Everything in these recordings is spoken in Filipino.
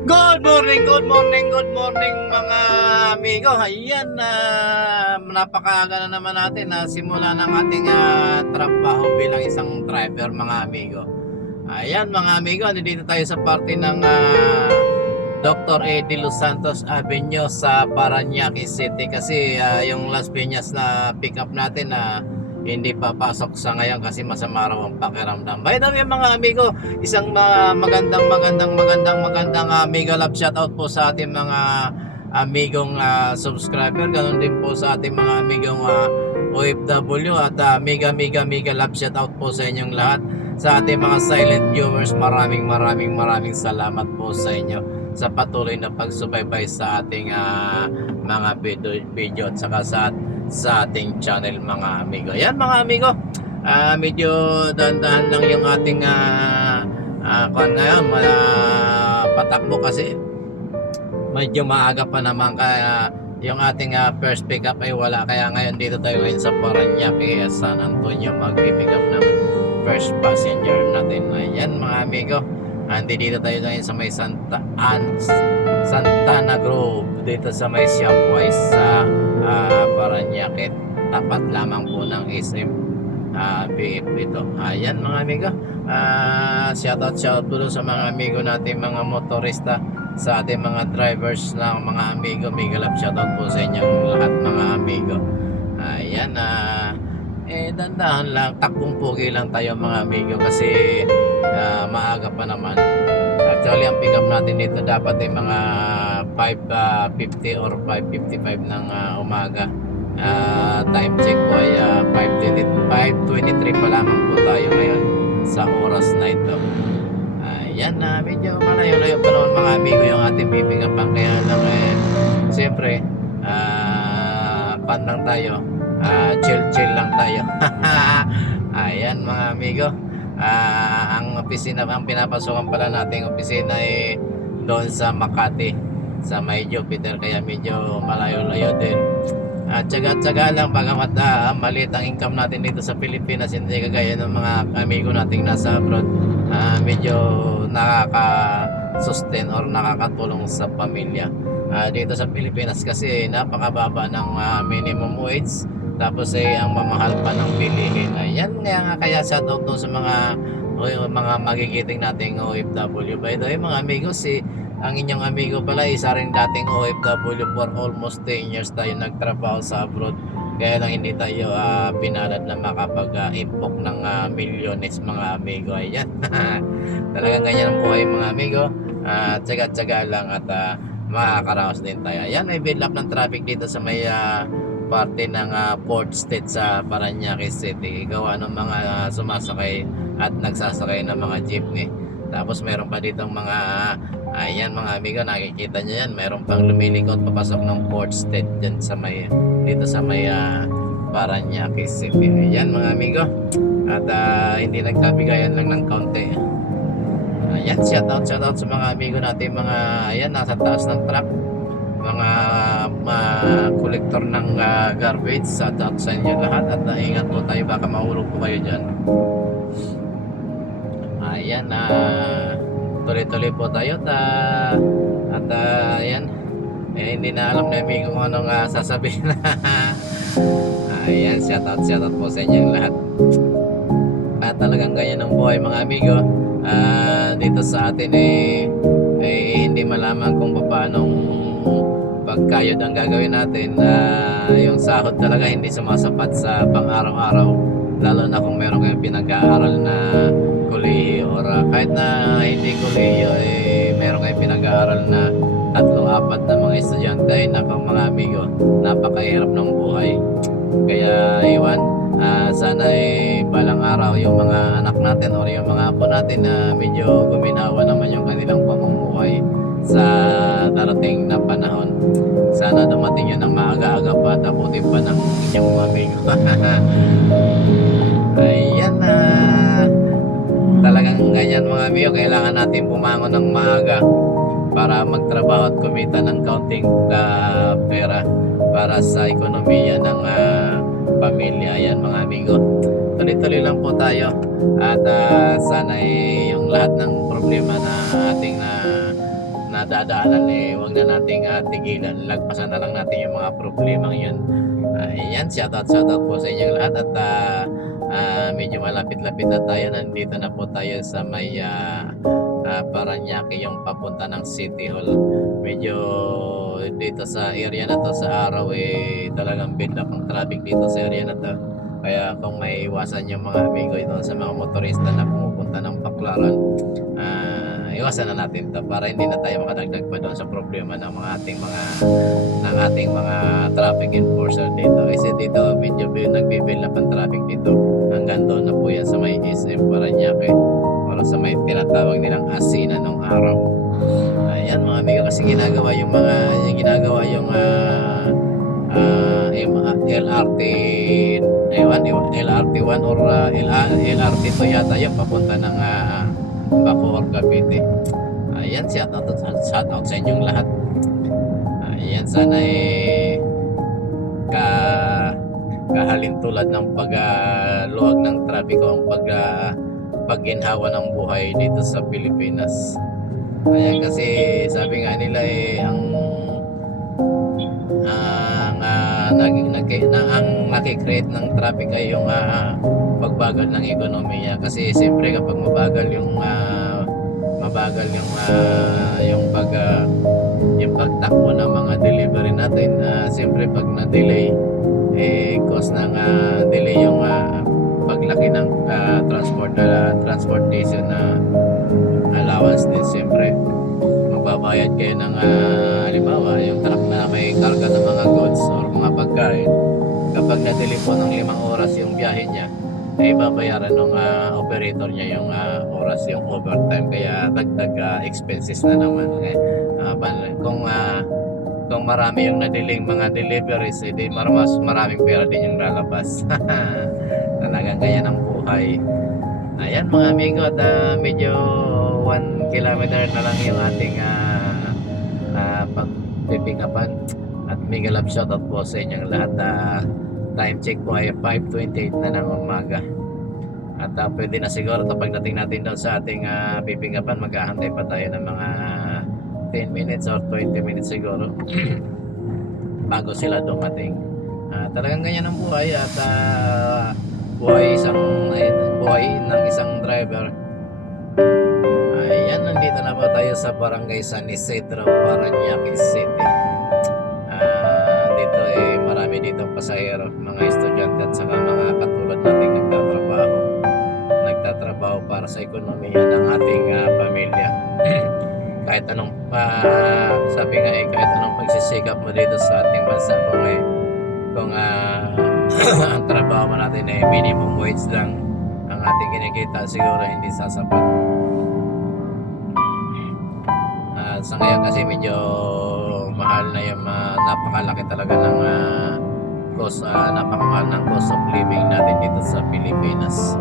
Good morning mga amigo. Ayan, napakaaga na naman natin na simula ng ating trabaho bilang isang driver mga amigo. Ayan mga amigo, dito tayo sa parte ng Dr. Eddie Los Santos Avenue sa Parañaque City kasi yung Las Piñas na pick up natin na hindi papasok sa ngayon kasi masama raw ang pakiramdam. By the way mga amigo, isang magandang mega love shoutout po sa ating mga amigong subscriber, ganoon din po sa ating mga amigong OFW at mega love shoutout po sa inyong lahat. Sa ating mga silent viewers, maraming salamat po sa inyo sa patuloy na pagsubaybay sa ating mga video at saka sa ating channel mga amigo. Yan mga amigo, medyo dahan-dahan lang yung ating patakbo kasi medyo maaga pa naman, kaya yung ating first pick up ay wala, kaya ngayon dito tayo ngayon sa Parañaque, San Antonio magpipick up ng first passenger natin. Ayan mga amigo, dito tayo ngayon sa may Santana Grove, dito sa may Shopwise sa Parañaque, tapat lamang po ng SM BF ito. Ayan mga amigo, shoutout po sa mga amigo natin, mga motorista, sa ating mga drivers ng mga amigo. Mega love shoutout po sa inyong lahat mga amigo. Ayan, dandahan lang, takbong pugi lang tayo mga amigo kasi maaga pa naman. Actually ang pick up natin dito dapat ay mga 5:50 or 5:55 ng umaga. Time check po ay 5:23 pa lamang po tayo ngayon sa oras na ito. Ayan, medyo malayo-layo pa naman mga amigo yung ating pipick up, kaya lang siyempre pan lang tayo, chill lang tayo. Ayan mga amigo, ang opisina, ang pinapasokan pala nating opisina ay doon sa Makati, sa may Jupiter, kaya medyo malayo-layo din. At tsaga-tsaga lang, bagamat maliit ang income natin dito sa Pilipinas, hindi kagaya ng mga amigo nating nasa abroad, medyo nakaka-sustain or nakakatulong sa pamilya. Dito sa Pilipinas kasi napakababa ng minimum wage, tapos ang mamahal pa ng bilihin. Ayan nga, kaya shoutout sa mga magigiting nating OFW. By the way mga amigo, ang inyong amigo pala isa rin dating OFW, for almost 10 years tayo nagtrabaho sa abroad, kaya lang hindi tayo pinalad na makapag-impok ng milyones mga amigo. Ayan. Talagang ganyan ang buhay mga amigo, tsaga-tsaga lang at makakaraos din tayo. Ayan, may build up ng traffic dito sa may parte ng Port State sa Parañaque City, gawa ng mga sumasakay at nagsasakay ng mga jeepney. Tapos meron pa ditong mga ayan mga amigo, nakikita nyo yan, meron pang lumilikot papasok ng Port State dyan sa may, dito sa may Parañaque City. Ayan mga amigo, at hindi nagkabigayan lang ng kaunti. Ayan, shoutout sa mga amigo natin, mga ayan, nasa taas ng truck, mga kolektor ng garbage. Shoutout sa inyo lahat at ingat po tayo, baka mahulog po kayo dyan. Ayan, tuloy-tuloy po tayo at ayan, hindi na alam na amigo kung anong sasabihin. Ayan, shoutout po sa inyong lahat. At talagang ganyan ang buhay mga amigo. Dito sa atin hindi malaman kung paano pagkayod ang gagawin natin. Yung sahod talaga hindi sumasapat sa pang-araw-araw, lalo na kung meron kayong pinag-aaral na kolehiyo or kahit na hindi kolehiyo, meron kayong pinag-aaral na 3-4 na mga estudyante. Ay nako mga amigo, napakahirap ng buhay. Kaya iwan, sana balang araw yung mga anak natin or yung mga apo natin na medyo guminawa naman yung kanilang pamumuhay sa darating na panahon. Sana dumating yun ng maaga-aga pa at abutin pa ng inyong mga amigo. Ayan, talagang ganyan mga amigo, kailangan natin pumangon ng maaga para magtrabaho at kumita ng kaunting pera para sa ekonomiya ng pamilya. Ayan mga amigo, tuloy-tuloy lang po tayo at sana yung lahat ng problema na ating na nadadaanan huwag na nating tigilan, lagpasan na lang natin yung mga problemang yun. Ayan, shoutout po sa inyong lahat at medyo malapit-lapit na tayo. Nandito na po tayo sa may Paranaque, yung papunta ng City Hall. Medyo dito sa area na to sa araw talagang build up ang traffic dito sa area na to. Kaya kung may iwasan yung mga amigo ito sa mga motorista na pumupunta ng Baclaran, iwasan na natin to para hindi na tayo makadagdag pa doon sa problema ng ating mga traffic enforcer dito. Kasi dito medyo nagbibuild up ang traffic dito. Hanggang doon na po yan sa may SM Paranaque o sa may tinatawag nilang Asina nung araw. Ayan mga amigo, kasi ginagawa yung LRT LRT1 or LRT2 yata yung papunta ng Bacoor, Cavite. Ayan, shoutout sa inyong lahat. Ayan, sana kahalintulad ng pagluwag ng trapiko ang pagginhawa ng buhay dito sa Pilipinas. Ayan, kasi sabi nga nila ang nakikreate ng traffic ay yung pagbagal ng ekonomiya. Kasi siyempre kapag mabagal yung pagtakbo ng mga delivery natin, siyempre pag na-delay cause ng delay yung paglaki ng transportation na allowance din. Siyempre magbabayad kayo ng halimbawa yung truck na may karga ng mga goods or mga pagkain. Kapag na-delay po ng 5 oras yung biyahe niya, ay babayaran ng operator niya yung oras, yung overtime, kaya dagdag expenses na naman. Kung marami yung na-delay mga deliveries, edi mas maraming pera din yung lalabas. Talagang ganyan ang buhay. Ayan mga amigo, at medyo 1 kilometer na lang yung ating pagpipingapan. At mega love shoutout po sa inyong lahat. Time check po ay 5:28 na ng umaga. At pwede na siguro pagdating natin doon sa ating pipingapan, maghahantay pa tayo ng mga 10 minutes or 20 minutes siguro bago sila dumating. Talagang ganyan ang buhay at buhay ng isang driver. Ayan, nandito na po tayo sa Barangay San Isidro, Paranaque City. Dito marami dito pasahero, mga estudyante at saka mga katulad nating nagtatrabaho para sa ekonomiya ng ating pamilya. Kahit anong sabi nga kahit anong pagsisikap mo dito sa ating bansa, kung ang trabaho mo natin minimum wage lang ang ating kinikita, siguro hindi sasapat. Sa ngayon kasi medyo mahal na yung napakalaki talaga ng napakamahal ng cost of living natin dito sa Pilipinas.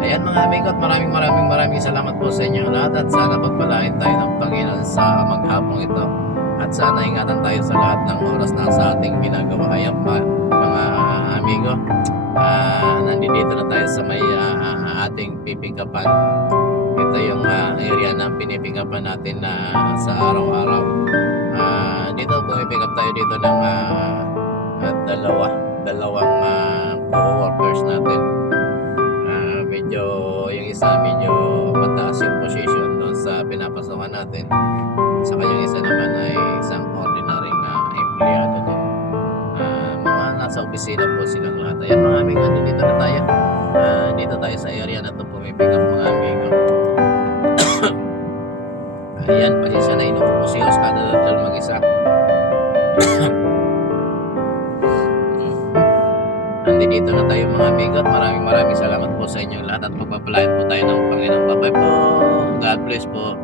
Ayan mga amigo, at maraming salamat po sa inyo lahat, at sana pagpalain tayo ng Panginoon sa maghapong ito, at sana ingatan tayo sa lahat ng oras na sa ating ginagawa. Ayan pa mga amigo, nandito na tayo sa may ating pipikapan. Ito yung area na pinipikapan natin sa araw-araw. Dito pumipick up tayo dito ng dalawang co-workers natin. Medyo yung isa medyo mataas yung position doon sa pinapasokan natin, saka yung isa naman ay isang ordinary empleyado doon. Mga nasa opisina po silang lahat. Ayan mga amigo, dito na tayo. Dito tayo sa area na to pumipick up mga amigo. Ayan, pasensya na, inupo po si Os kada dal mag-isa. Dito na tayo mga amigo, at maraming salamat po sa inyong lahat, at magpapalain po tayo ng Panginoon. Bye-bye po. God bless po.